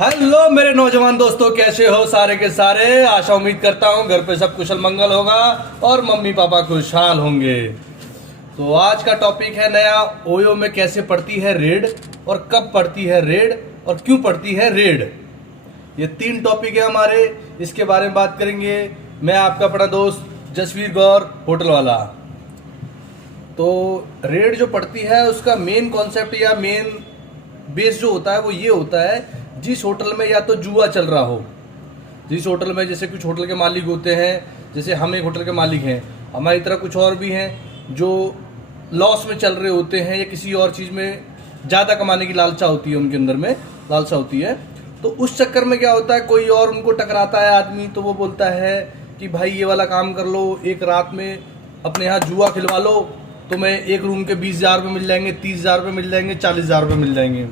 Hello मेरे नौजवान दोस्तों, कैसे हो सारे के सारे। आशा उम्मीद करता हूँ घर पे सब कुशल मंगल होगा और मम्मी पापा खुशहाल होंगे। तो आज का टॉपिक है नया, ओयो में कैसे पड़ती है रेड और कब पड़ती है रेड और क्यों पड़ती है रेड। ये 3 टॉपिक है हमारे, इसके बारे में बात करेंगे। मैं आपका अपना दोस्त जसवीर गौर, होटल वाला। तो रेड जो पड़ती है उसका मेन कॉन्सेप्ट या मेन बेस जो होता है वो ये होता है, जिस होटल में या तो जुआ चल रहा हो, जिस होटल में, जैसे कुछ होटल के मालिक होते हैं, जैसे हम एक होटल के मालिक हैं, हमारी तरह कुछ और भी हैं जो लॉस में चल रहे होते हैं या किसी और चीज़ में ज़्यादा कमाने की लालसा होती है, उनके अंदर में लालसा होती है। तो उस चक्कर में क्या होता है, कोई और उनको टकराता है आदमी, तो वो बोलता है कि भाई ये वाला काम कर लो, एक रात में अपने यहाँ जुआ खिलवा लो, तुम्हें एक रूम के 20,000 रुपये मिल जाएंगे, 30,000 रुपये मिल जाएंगे, 40,000 रुपये मिल जाएंगे।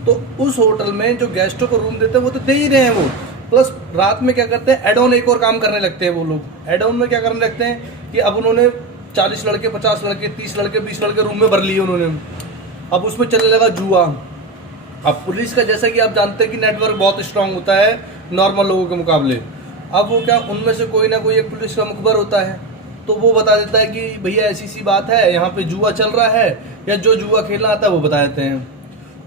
तो उस होटल में जो गेस्टों को रूम देते हैं वो तो दे ही रहे हैं वो, प्लस रात में क्या करते हैं, एड ऑन एक और काम करने लगते हैं वो लोग। एड ऑन में क्या करने लगते हैं कि अब उन्होंने 40 लड़के, 50 लड़के, 30 लड़के, 20 लड़के रूम में भर लिए उन्होंने। अब उसमें चलने लगा जुआ। अब पुलिस का, जैसा कि आप जानते हैं कि नेटवर्क बहुत स्ट्रांग होता है नॉर्मल लोगों के मुकाबले। अब वो क्या, उनमें से कोई ना कोई एक पुलिस का मुखबर होता है, तो वो बता देता है कि भैया ऐसी सी बात है, यहाँ पे जुआ चल रहा है, या जो जुआ खेलना आता है वो बता देते हैं।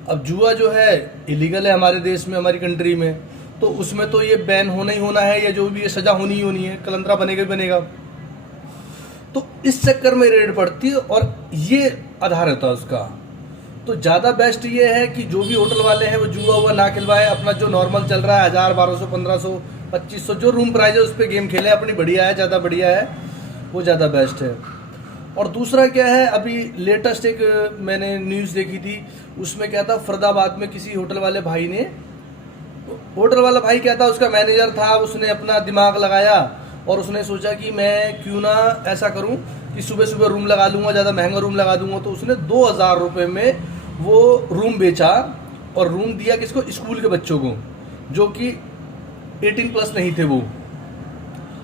अब जुआ जो है इलीगल है हमारे देश में, हमारी कंट्री में, तो उसमें तो ये बैन होना ही होना है, या जो भी ये सज़ा होनी ही होनी है, कलंदरा बनेगा ही बनेगा। तो इस चक्कर में रेड पड़ती है और ये आधार होता है उसका। तो ज़्यादा बेस्ट ये है कि जो भी होटल वाले हैं वो जुआ हुआ ना खिलवाए, अपना जो नॉर्मल चल रहा है 1000, 1200, 1500, 2500 जो रूम प्राइस है उस पर गेम खेले, अपनी बढ़िया है, ज़्यादा बढ़िया है, वो ज़्यादा बेस्ट है। और दूसरा क्या है, अभी लेटेस्ट एक मैंने न्यूज़ देखी थी, उसमें क्या था, फरीदाबाद में किसी होटल वाले भाई ने, होटल वाला भाई क्या था, उसका मैनेजर था, उसने अपना दिमाग लगाया और उसने सोचा कि मैं क्यों ना ऐसा करूं कि सुबह सुबह रूम लगा लूँगा, ज़्यादा महंगा रूम लगा दूंगा। तो उसने 2000 रुपये में वो रूम बेचा और रूम दिया किसको, स्कूल के बच्चों को, जो कि 18+ नहीं थे वो।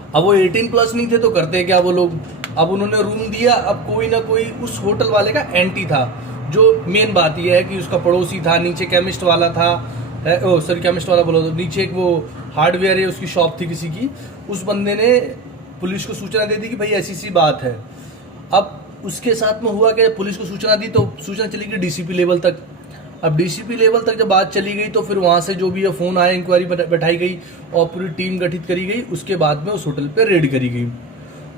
अब वो 18+ नहीं थे तो करते क्या वो लोग, अब उन्होंने रूम दिया। अब कोई ना कोई उस होटल वाले का एंटी था, जो मेन बात यह है कि उसका पड़ोसी था, नीचे केमिस्ट वाला था, केमिस्ट वाला बोला तो नीचे एक वो हार्डवेयर है उसकी शॉप थी किसी की। उस बंदे ने पुलिस को सूचना दे दी कि भाई ऐसी सी बात है। अब उसके साथ में हुआ कि पुलिस को सूचना दी तो सूचना चली गई डीसीपी लेवल तक। अब डीसीपी लेवल तक जब बात चली गई तो फिर वहाँ से जो भी है फ़ोन आया, इंक्वायरी बैठाई गई और पूरी टीम गठित करी गई। उसके बाद में उस होटल पे रेड करी गई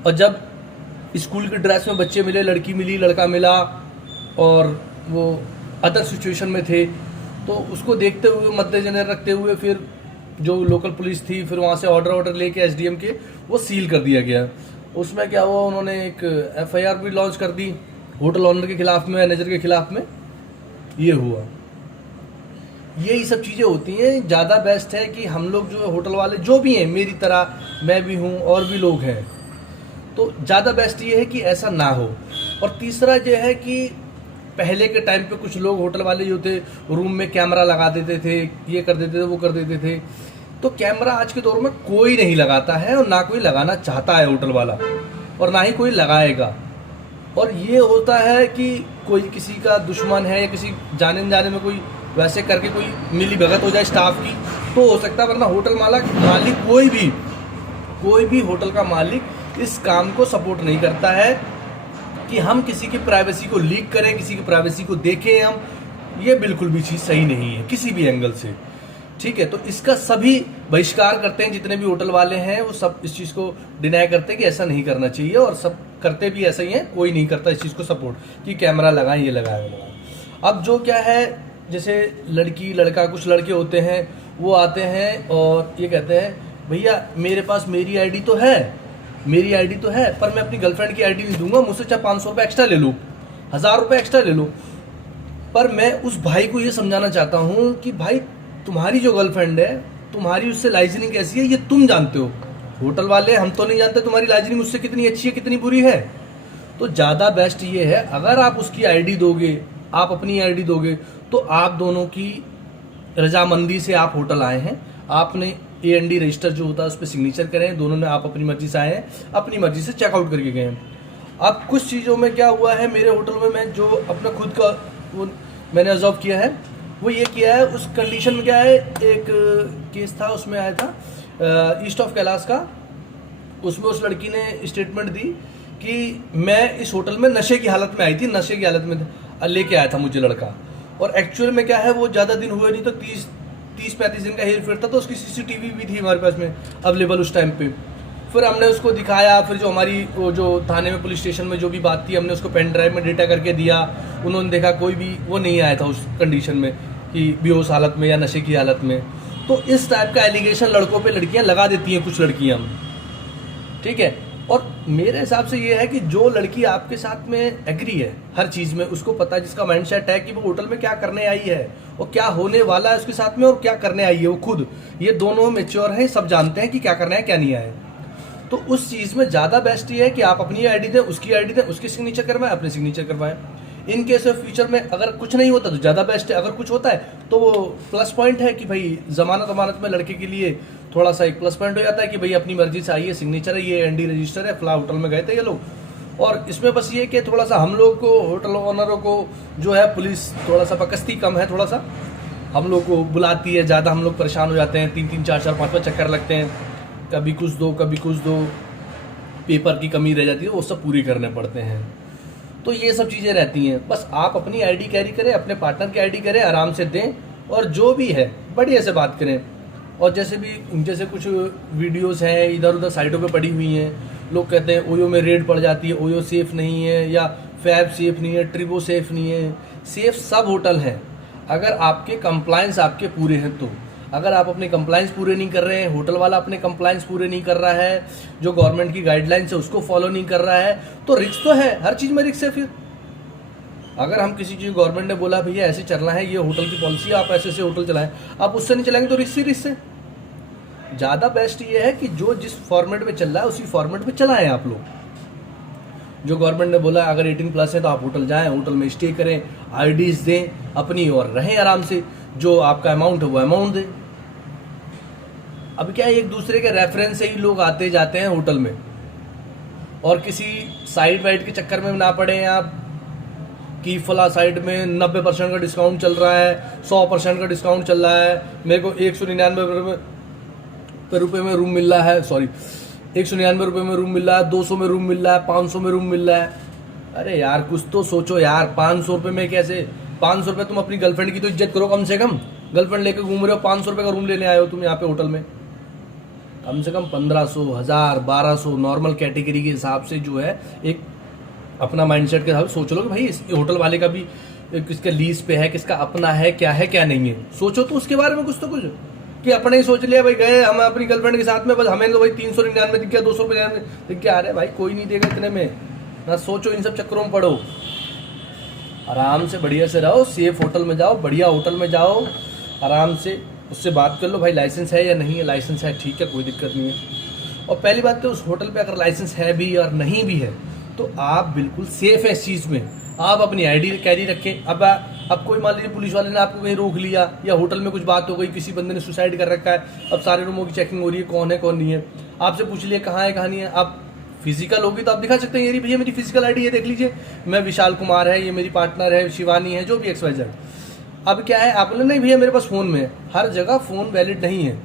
और जब स्कूल की ड्रेस में बच्चे मिले, लड़की मिली, लड़का मिला और वो अदर सिचुएशन में थे, तो उसको देखते हुए, मद्देनजर रखते हुए, फिर जो लोकल पुलिस थी फिर वहाँ से ऑर्डर लेके एसडीएम के वो सील कर दिया गया। उसमें क्या हुआ, उन्होंने एक एफआईआर भी लॉन्च कर दी होटल ऑनर के खिलाफ में, मैनेजर के खिलाफ में। ये हुआ, यही सब चीज़ें होती हैं। ज़्यादा बेस्ट है कि हम लोग जो होटल वाले जो भी हैं, मेरी तरह मैं भी हूँ और भी लोग हैं, तो ज़्यादा बेस्ट ये है कि ऐसा ना हो। और तीसरा ये है कि पहले के टाइम पे कुछ लोग होटल वाले जो थे रूम में कैमरा लगा देते थे, ये कर देते थे, वो कर देते थे। तो कैमरा आज के दौर में कोई नहीं लगाता है और ना कोई लगाना चाहता है होटल वाला, और ना ही कोई लगाएगा। और ये होता है कि कोई किसी का दुश्मन है या किसी जाने जाने में कोई वैसे करके कोई मिली भगत हो जाए स्टाफ की, तो हो सकता है, वरना होटल मालिक कोई भी होटल का मालिक इस काम को सपोर्ट नहीं करता है कि हम किसी की प्राइवेसी को लीक करें, किसी की प्राइवेसी को देखें हम। ये बिल्कुल भी चीज़ सही नहीं है किसी भी एंगल से, ठीक है। तो इसका सभी बहिष्कार करते हैं, जितने भी होटल वाले हैं वो सब इस चीज़ को डिनाई करते हैं कि ऐसा नहीं करना चाहिए, और सब करते भी ऐसा ही है, कोई नहीं करता इस चीज़ को सपोर्ट कि कैमरा लगाएं, ये लगाएं। अब जो क्या है, जैसे लड़की लड़का, कुछ लड़के होते हैं वो आते हैं और ये कहते हैं भैया मेरे पास मेरी आईडी तो है, पर मैं अपनी गर्लफ्रेंड की आईडी नहीं दूंगा, मुझसे चाहे 500 रुपये एक्स्ट्रा ले लो, 1000 रुपये एक्स्ट्रा ले लो। पर मैं उस भाई को ये समझाना चाहता हूँ कि भाई तुम्हारी जो गर्लफ्रेंड है, तुम्हारी उससे लाइजनिंग कैसी है ये तुम जानते हो, होटल वाले हम तो नहीं जानते तुम्हारी लाइजनिंग उससे कितनी अच्छी है कितनी बुरी है। तो ज़्यादा बेस्ट ये है, अगर आप उसकी आईडी दोगे, आप अपनी आईडी दोगे, तो आप दोनों की रजामंदी से आप होटल आए हैं, आपने AND रजिस्टर जो होता है उस पर सिग्नेचर करें, दोनों ने आप अपनी मर्जी से आए हैं, अपनी मर्जी से चेकआउट करके गए हैं। अब कुछ चीज़ों में क्या हुआ है, मेरे होटल में मैं जो अपना खुद का वो मैंने ऑब्जर्व किया है वो ये किया है। उस कंडीशन में क्या है, एक केस था उसमें आया था ईस्ट ऑफ कैलाश का, उसमें उस लड़की ने स्टेटमेंट दी कि मैं इस होटल में नशे की हालत में आई थी, नशे की हालत में लेके आया था मुझे लड़का, और एक्चुअल में क्या है वो ज़्यादा दिन हुए नहीं तो 30-35 दिन का हेर फेर था, तो उसकी सीसीटीवी भी थी हमारे पास में अवेलेबल उस टाइम पे। फिर हमने उसको दिखाया, फिर जो हमारी वो जो थाने में पुलिस स्टेशन में जो भी बात थी हमने उसको पेन ड्राइव में डेटा करके दिया। उन्होंने देखा कोई भी वो नहीं आया था उस कंडीशन में कि बेहोश हालत में या नशे की हालत में। तो इस टाइप का एलिगेशन लड़कों पे लड़कियां लगा देती हैं कुछ लड़कियां, ठीक है। और मेरे हिसाब से ये है कि जो लड़की आपके साथ में एग्री है हर चीज़ में, उसको पता है, जिसका माइंड सेट है कि वो होटल में क्या करने आई है और क्या होने वाला है उसके साथ में और क्या करने आई है, वो खुद ये दोनों मेच्योर हैं, सब जानते हैं कि क्या करना है क्या नहीं आए, तो उस चीज़ में ज़्यादा बेस्ट ये है कि आप अपनी आईडी दें, उसकी आईडी दें, उसकी सिग्नेचर करवाएं, अपने सिग्नेचर करवाएं। इन केस ऑफ फ्यूचर में अगर कुछ नहीं होता तो ज़्यादा बेस्ट है, अगर कुछ होता है तो वो प्लस पॉइंट है कि भाई जमानत में लड़के के लिए थोड़ा सा एक प्लस पॉइंट हो जाता है कि भाई अपनी मर्जी से आइए, सिग्नेचर है, ये एनडी रजिस्टर है, फ्ला होटल में गए थे ये लोग। और इसमें बस ये कि थोड़ा सा हम लोग को, होटल ओनरों को जो है, पुलिस थोड़ा सा बकस्ती कम है, थोड़ा सा हम लोग को बुलाती है ज़्यादा, हम लोग परेशान हो जाते हैं, 3-3 4-4 5-5 चक्कर लगते हैं, कभी कुछ दो कभी कुछ दो, पेपर की कमी रह जाती है, वो सब पूरी करने पड़ते हैं। तो ये सब चीज़ें रहती हैं। बस आप अपनी आईडी कैरी करें, अपने पार्टनर की आईडी करें, आराम से दें, और जो भी है बढ़िया से बात करें। और जैसे कुछ वीडियोस हैं इधर उधर साइटों पे पड़ी हुई हैं, लोग कहते हैं ओयो में रेड पड़ जाती है, ओयो सेफ़ नहीं है, या फैब सेफ़ नहीं है, ट्रिबो सेफ़ नहीं है। सेफ़ सब होटल हैं अगर आपके कंप्लायंस आपके पूरे हैं तो। अगर आप अपने कंप्लायंस पूरे नहीं कर रहे हैं, होटल वाला अपने कंप्लायंस पूरे नहीं कर रहा है, जो गवर्नमेंट की गाइडलाइंस है उसको फॉलो नहीं कर रहा है, तो रिस्क तो है, हर चीज़ में रिस्क है। फिर अगर हम किसी चीज़, गवर्नमेंट ने बोला भैया ऐसे चलना है, ये होटल की पॉलिसी, आप ऐसे ऐसे होटल चलाएं, आप उससे नहीं चलाएंगे तो रिस्क ही रिस्क है। ज़्यादा बेस्ट ये है कि जो जिस फॉर्मेट में चल रहा है उसी फॉर्मेट में चलाएं आप लोग। जो गवर्नमेंट ने बोला अगर 18+ है तो आप होटल जाएं, होटल में स्टे करें, आईडीज दें अपनी और रहें आराम से, जो आपका अमाउंट है वो अमाउंट दें। अब क्या है, एक दूसरे के रेफरेंस से ही लोग आते जाते हैं होटल में, और किसी साइड वाइड के चक्कर में ना पड़े आप कि फला साइड में 90% का डिस्काउंट चल रहा है, 100% का डिस्काउंट चल रहा है, मेरे को 199 रुपये में रूम मिल रहा है, 199 रुपये में रूम मिल रहा है, 200 में रूम मिल रहा है, 500 में रूम मिल रहा है। अरे यार कुछ तो सोचो यार, 500 रुपये में कैसे? 500 रुपये तुम अपनी गर्लफ्रेंड की तो इज्जत करो कम से कम। गर्लफ्रेंड लेकर घूम रहे हो, 500 रुपये का रूम लेने आए हो तुम यहाँ पे होटल में, कम से कम 1500, 1000, 1200 नॉर्मल कैटेगरी के हिसाब से जो है, एक अपना माइंडसेट के हिसाब से सोच लो कि भाई इस होटल वाले का भी किसका लीज पे है, किसका अपना है क्या नहीं है। सोचो तो उसके बारे में कुछ तो कुछ, कि अपने ही सोच लिया भाई गए हम अपनी गर्लफ्रेंड के साथ में, बस हमें तो भाई 399 दिख गया, 299 दिख गया, अरे भाई कोई नहीं देगा इतने में ना। सोचो, इन सब चक्करों में पड़ो, आराम से बढ़िया से रहो, सेफ होटल में जाओ, बढ़िया होटल में जाओ, आराम से उससे बात कर लो भाई लाइसेंस है या नहीं है, लाइसेंस है ठीक है कोई दिक्कत नहीं है। और पहली बात तो उस होटल पे अगर लाइसेंस है भी और नहीं भी है तो आप बिल्कुल सेफ है इस चीज़ में, आप अपनी आईडी कैरी रखें। अब कोई मान लीजिए पुलिस वाले ने आपको कहीं रोक लिया, या होटल में कुछ बात हो गई, किसी बंदे ने सुसाइड कर रखा है, अब सारे रूमों की चेकिंग हो रही है, कौन है कौन नहीं है, आपसे पूछ लिया कहाँ है कहाँ नहीं है, आप फिजिकल होगी तो आप दिखा सकते हैं, ये भैया मेरी फिजिकल आईडी है देख लीजिए, मैं विशाल कुमार है, ये मेरी पार्टनर है शिवानी है, जो भी XYZ। अब क्या है, आप बोले नहीं भैया मेरे पास फ़ोन में है, हर जगह फ़ोन वैलिड नहीं है,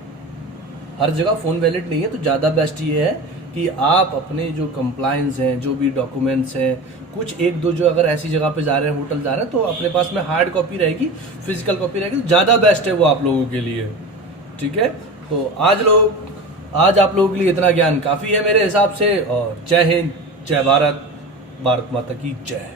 हर जगह फ़ोन वैलिड नहीं है। तो ज़्यादा बेस्ट ये है कि आप अपने जो कंप्लायंस हैं, जो भी डॉक्यूमेंट्स हैं, कुछ एक दो जो अगर ऐसी जगह पे जा रहे हैं, होटल जा रहे हैं, तो अपने पास में हार्ड कॉपी रहेगी, फिजिकल कॉपी रहेगी, तो ज़्यादा बेस्ट है वो आप लोगों के लिए, ठीक है। तो आज आप लोगों के लिए इतना ज्ञान काफ़ी है मेरे हिसाब से। और जय हिंद, जय भारत, भारत माता की जय।